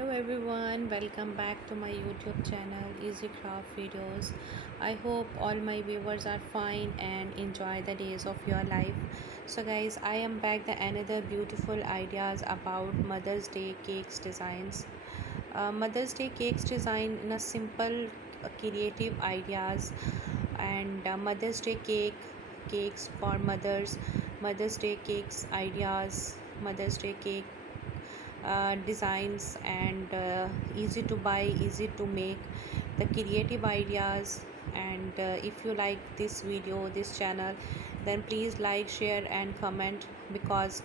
Hello everyone, welcome back to my YouTube channel Easy Craft Videos. I hope all my viewers are fine and enjoy the days of your life. So guys, I am back with another beautiful ideas about Mother's Day cakes designs. Mother's Day cakes design in a simple creative ideas and Mother's Day cakes for mothers, Mother's Day cakes ideas, Mother's Day cake designs and easy to buy, easy to make, the creative ideas. And if you like this video, this channel, then please like, share and comment, because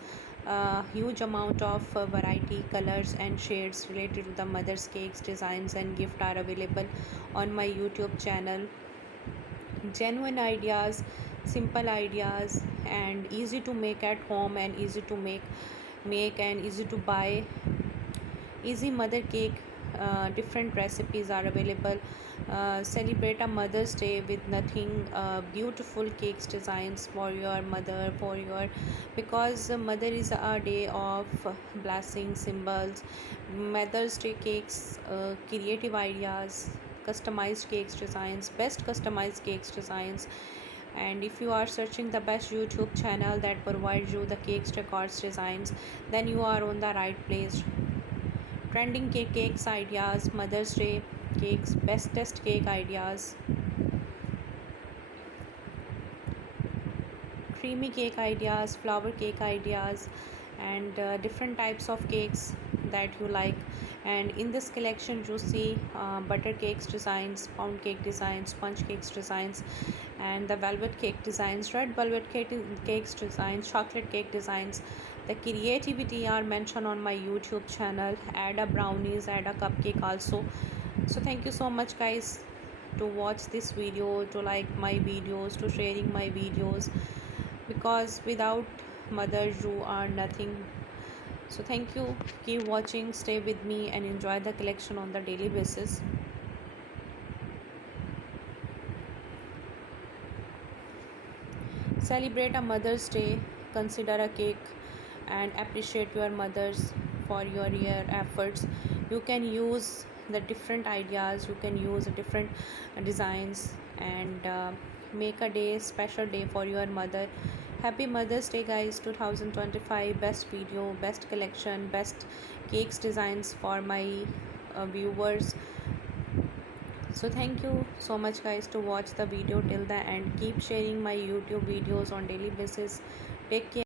huge amount of variety, colors and shades related to the mother's cakes designs and gift are available on my YouTube channel. Genuine ideas, simple ideas and easy to make at home and easy to make and easy to buy. Easy mother cake, different recipes are available. Celebrate a Mother's Day with nothing, beautiful cakes designs for your mother, for your, because mother is a day of blessing symbols. Mother's Day cakes, creative ideas, customized cakes designs, best customized cakes designs. And if you are searching the best YouTube channel that provides you the cakes records designs, then you are on the right place. Trending cakes ideas, Mother's Day cakes, bestest cake ideas, creamy cake ideas, flower cake ideas, and different types of cakes that you like. And in this collection you see butter cakes designs, pound cake designs, sponge cakes designs, and the velvet cake designs, red velvet cakes designs, chocolate cake designs. The creativity are mentioned on my YouTube channel. Add a brownies, add a cupcake also. So thank you so much guys to watch this video, to like my videos, to sharing my videos, because without mother you are nothing. So thank you, keep watching, stay with me and enjoy the collection on the daily basis. Celebrate a Mother's Day, consider a cake and appreciate your mothers for your efforts. You can use the different ideas, you can use different designs and make a day, special day for your mother. Happy Mother's Day guys 2025. Best video, best collection, best cakes designs for my viewers. So thank you so much guys to watch the video till the end. Keep sharing my YouTube videos on daily basis. Take care.